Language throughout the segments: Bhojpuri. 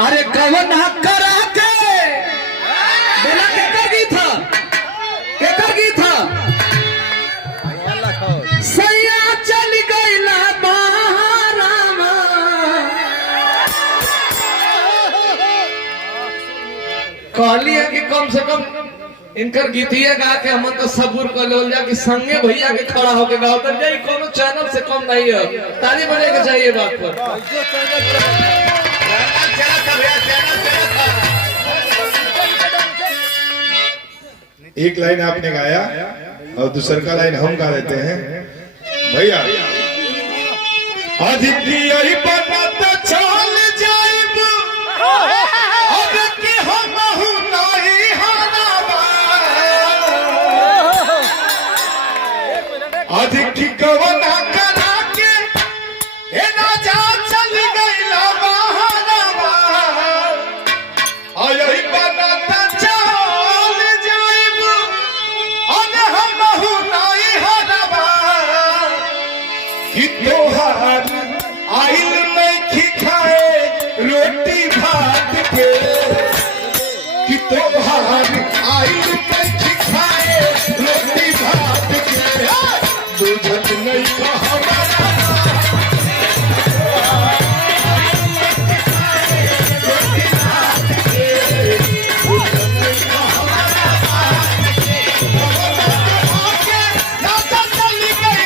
अरे कवन करा के बोला केकर गीत था, केकर गीत था। सैया चल गईला बाहरामा, कहली है कि कम से कम इनकर गीतिया गा के हम तो सबूर कर लो जा कि संगे भैया के खड़ा होके गाओ तो नहीं, कोनो चैनल से कम नहीं है। ताली बजे के चाहिए बात पर। एक लाइन आपने गाया और दूसर का लाइन हम गा देते हैं भैया। अधिक पता चल जाइब अब कि हम नहीं हराबा, अधिक कवना करा के ए ना जा चल गईला बहाराबा, आई पता चल जाइब अब हम नहीं हराबा, कि तोहार आइल नहीं खाए रोटी भात के, कि तोहार आइल नहीं खाए रोटी भात के, बुझत नहीं का हमारा रोटी भात के, बुझत नहीं का हमारा बात के, ना चल गई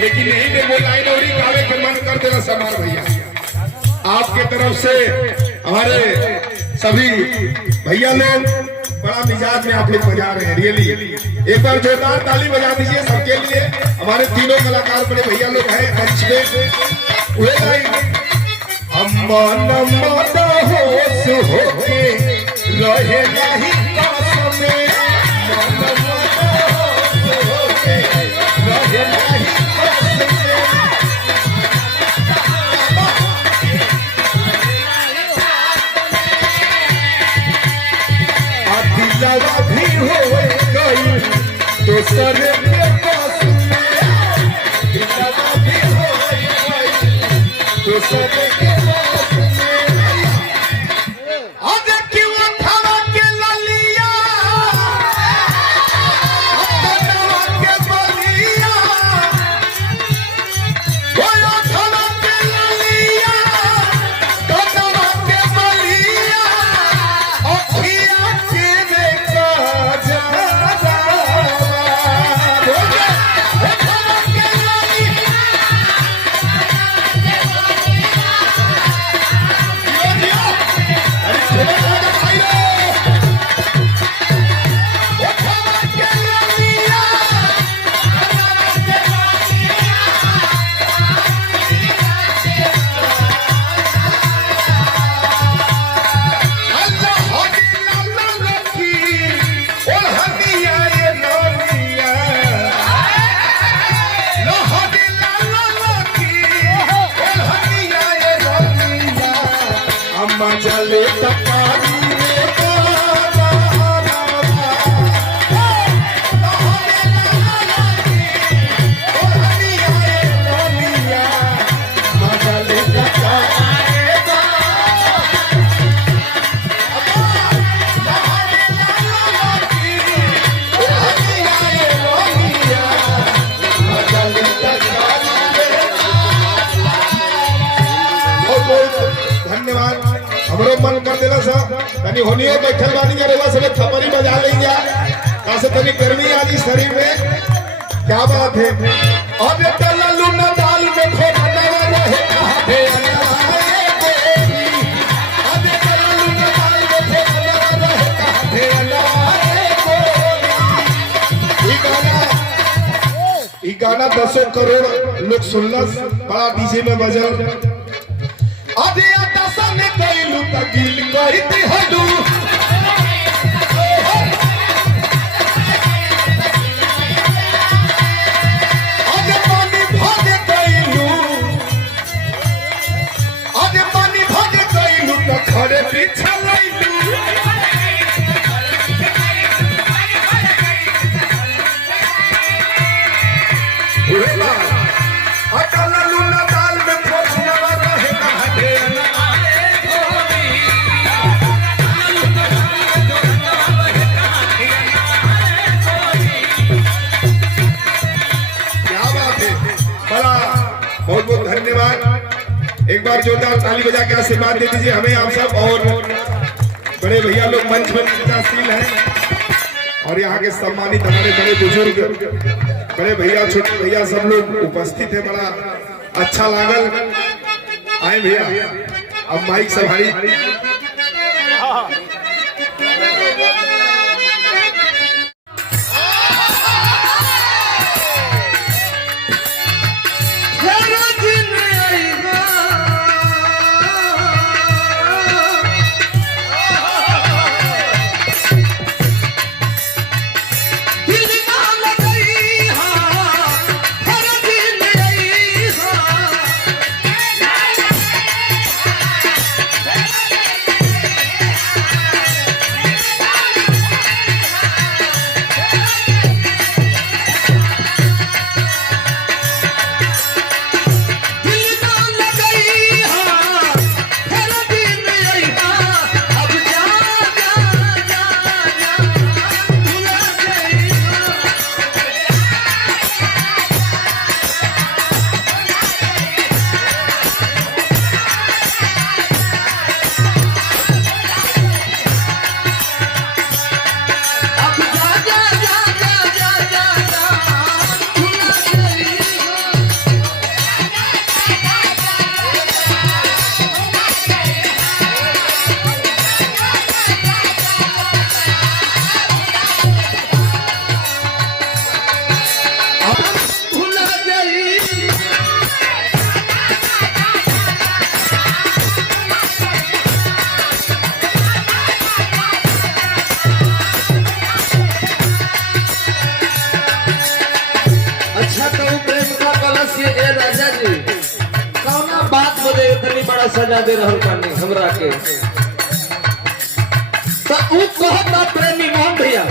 लेकिन यही में वो लाइन और ही गावे के मन कर देना समार भैया। आपके तरफ से हमारे सभी भैया लोग बड़ा मिजाज में आप लोग बजा रहे हैं, रियली एक बार जोरदार ताली बजा दीजिए सबके लिए। हमारे तीनों कलाकार बड़े भैया लोग हैं मंच पे। होश होके रहे नहीं कसम में, रहे नहीं दिलवा भी हो गई दोसर के पास में, दिलवा भी हो गई दोसर के पास में। आज क्यों खाना के ललिया अपना के बलिया, कोई खाना के ललिया अपना के बलिया, अखियां के सुना सा तनी होनियो बैठल बानी जा रेवा सब थपरी बजा लेंगे कासे तनी गर्मी आ गई शरीर में क्या बात है अब तला लूना दाल में खोना नवा रहे कहां पे अनाए गोरी अब तला लूना दाल में खोना नवा रहे कहां पे अनाए गोरी ई गाना 10 करोड़ लोग सुनलस बड़ा डीजे में बजल अरे आटा में कइलू त गिल करती हडू अरे पानी भागे कइलू त खड़े पीछे लइलू उड़ेला अटल लूना दाल में खोना रहे कहां पे बड़ा बहुत बहुत धन्यवाद एक बार जोरदार ताली बजा के आशीर्वाद दे दीजिए हमें आप सब और बड़े भैया लोग मंच पर विचारशील हैं और यहाँ के सम्मानित हमारे बड़े बुजुर्ग बड़े भैया छोटे भैया सब लोग उपस्थित है बड़ा अच्छा लागल आए भैया अब माइक संभाली सजा दे रहल बानी हमरा के तो ऊ कहता प्रेमी मोहन भैया